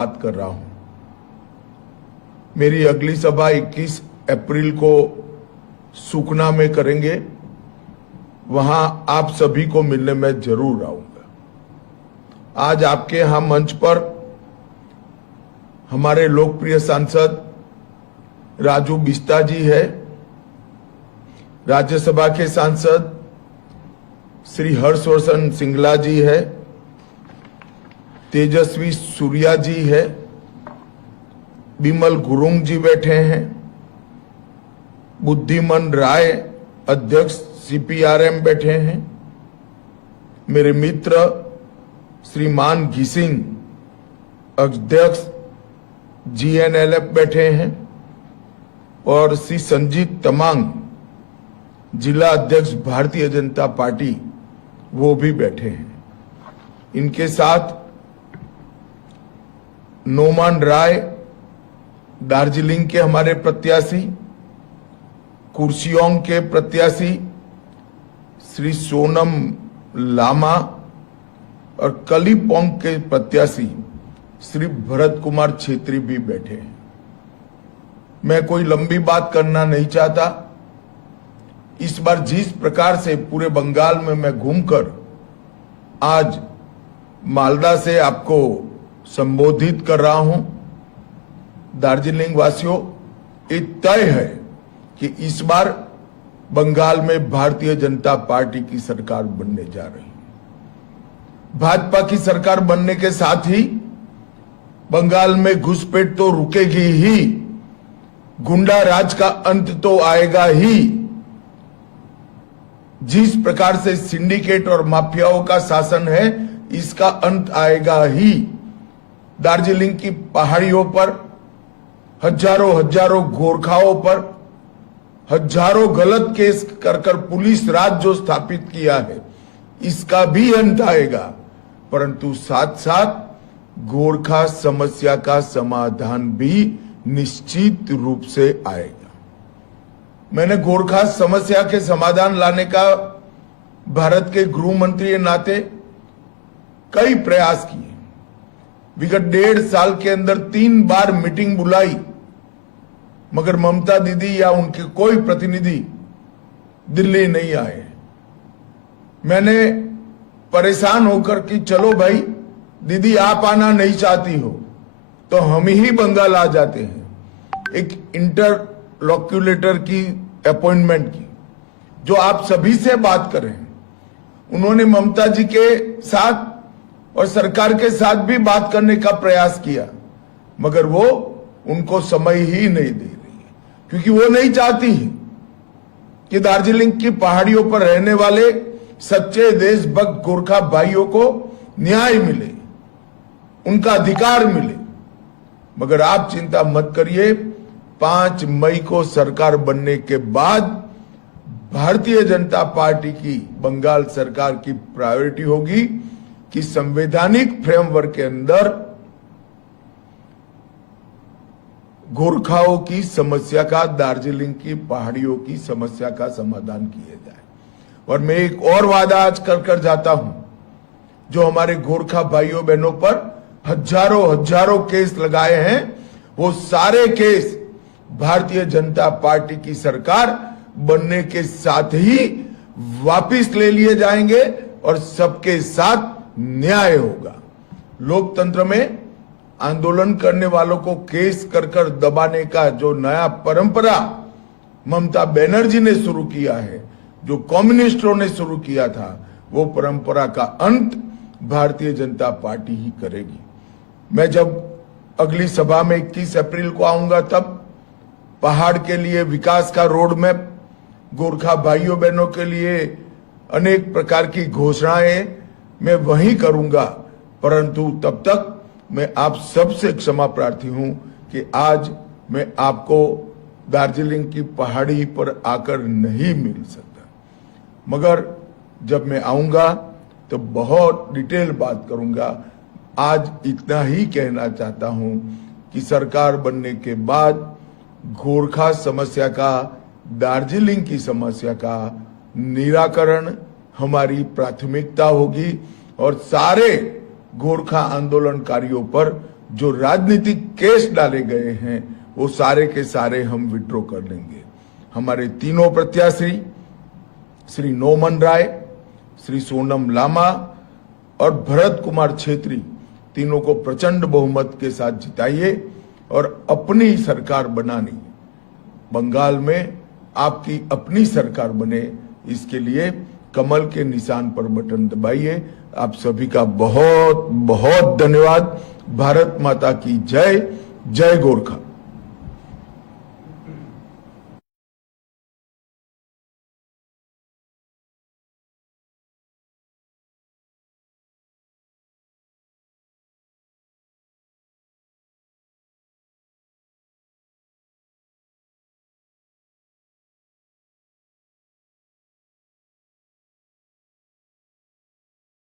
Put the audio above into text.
बात कर रहा हूं। मेरी अगली सभा 21 अप्रैल को सुकना में करेंगे। वहां आप सभी को मिलने में जरूर आऊंगा। आज आपके यहां मंच पर हमारे लोकप्रिय सांसद राजू बिस्ता जी है, राज्यसभा के सांसद श्री हर्षवर्धन सिंगला जी है, तेजस्वी सूर्या जी है, बिमल गुरुंग जी बैठे हैं, बुद्धिमन राय अध्यक्ष सीपीआरएम बैठे हैं, मेरे मित्र श्रीमान घिसिंग अध्यक्ष जीएनएलएफ बैठे हैं और श्री संजीत तमांग जिला अध्यक्ष भारतीय जनता पार्टी वो भी बैठे हैं। इनके साथ नोमान राय दार्जिलिंग के हमारे प्रत्याशी, कुर्सियोंग के प्रत्याशी श्री सोनम लामा और कलीपोंग के प्रत्याशी श्री भरत कुमार छेत्री भी बैठे हैं। मैं कोई लंबी बात करना नहीं चाहता। इस बार जिस प्रकार से पूरे बंगाल में मैं घूमकर आज मालदा से आपको संबोधित कर रहा हूं, दार्जिलिंग वासियों, ये तय है कि इस बार बंगाल में भारतीय जनता पार्टी की सरकार बनने जा रही है। भाजपा की सरकार बनने के साथ ही बंगाल में घुसपैठ तो रुकेगी ही, गुंडा राज का अंत तो आएगा ही। जिस प्रकार से सिंडिकेट और माफियाओं का शासन है, इसका अंत आएगा ही। दार्जिलिंग की पहाड़ियों पर हजारों गोरखाओं पर हजारों गलत केस कर पुलिस राज जो स्थापित किया है, इसका भी अंत आएगा। परंतु साथ साथ गोरखा समस्या का समाधान भी निश्चित रूप से आएगा। मैंने गोरखा समस्या के समाधान लाने का भारत के गृह मंत्री के नाते कई प्रयास किए। विगत 1.5 साल के अंदर 3 बार मीटिंग बुलाई, मगर ममता दीदी या उनके कोई प्रतिनिधि दिल्ली नहीं आए। मैंने परेशान होकर कि चलो भाई, दीदी आप आना नहीं चाहती हो तो हम ही बंगाल आ जाते हैं। एक इंटरलॉक्यूलेटर की अपॉइंटमेंट की, जो आप सभी से बात करें। उन्होंने ममता जी के साथ और सरकार के साथ भी बात करने का प्रयास किया, मगर वो उनको समय ही नहीं दे रही है, क्योंकि वो नहीं चाहती कि दार्जिलिंग की पहाड़ियों पर रहने वाले सच्चे देशभक्त गोरखा भाइयों को न्याय मिले, उनका अधिकार मिले। मगर आप चिंता मत करिए, 5 मई को सरकार बनने के बाद भारतीय जनता पार्टी की बंगाल सरकार की प्रायोरिटी होगी कि संवैधानिक फ्रेमवर्क के अंदर गोरखाओं की समस्या का, दार्जिलिंग की पहाड़ियों की समस्या का समाधान किया जाए। और मैं एक और वादा आज कर जाता हूं, जो हमारे गोरखा भाइयों बहनों पर हजारों केस लगाए हैं, वो सारे केस भारतीय जनता पार्टी की सरकार बनने के साथ ही वापस ले लिए जाएंगे और सबके साथ न्याय होगा। लोकतंत्र में आंदोलन करने वालों को केस कर दबाने का जो नया परंपरा ममता बनर्जी ने शुरू किया है, जो कम्युनिस्टों ने शुरू किया था, वो परंपरा का अंत भारतीय जनता पार्टी ही करेगी। मैं जब अगली सभा में 21 अप्रैल को आऊंगा, तब पहाड़ के लिए विकास का रोड मैप, गोरखा भाइयों बहनों के लिए अनेक प्रकार की घोषणाएं मैं वहीं करूंगा। परंतु तब तक मैं आप सबसे क्षमा प्रार्थी हूं कि आज मैं आपको दार्जिलिंग की पहाड़ी पर आकर नहीं मिल सकता, मगर जब मैं आऊंगा तो बहुत डिटेल बात करूंगा। आज इतना ही कहना चाहता हूं कि सरकार बनने के बाद गोरखा समस्या का, दार्जिलिंग की समस्या का निराकरण हमारी प्राथमिकता होगी और सारे गोरखा आंदोलनकारियों पर जो राजनीतिक केस डाले गए हैं वो सारे के सारे हम विड्रॉ कर लेंगे। हमारे तीनों प्रत्याशी श्री नोमन राय, श्री सोनम लामा और भरत कुमार छेत्री, तीनों को प्रचंड बहुमत के साथ जिताइए और अपनी सरकार बनानी, बंगाल में आपकी अपनी सरकार बने, इसके लिए कमल के निशान पर बटन दबाइए। आप सभी का बहुत बहुत धन्यवाद। भारत माता की जय। जय गोरखा।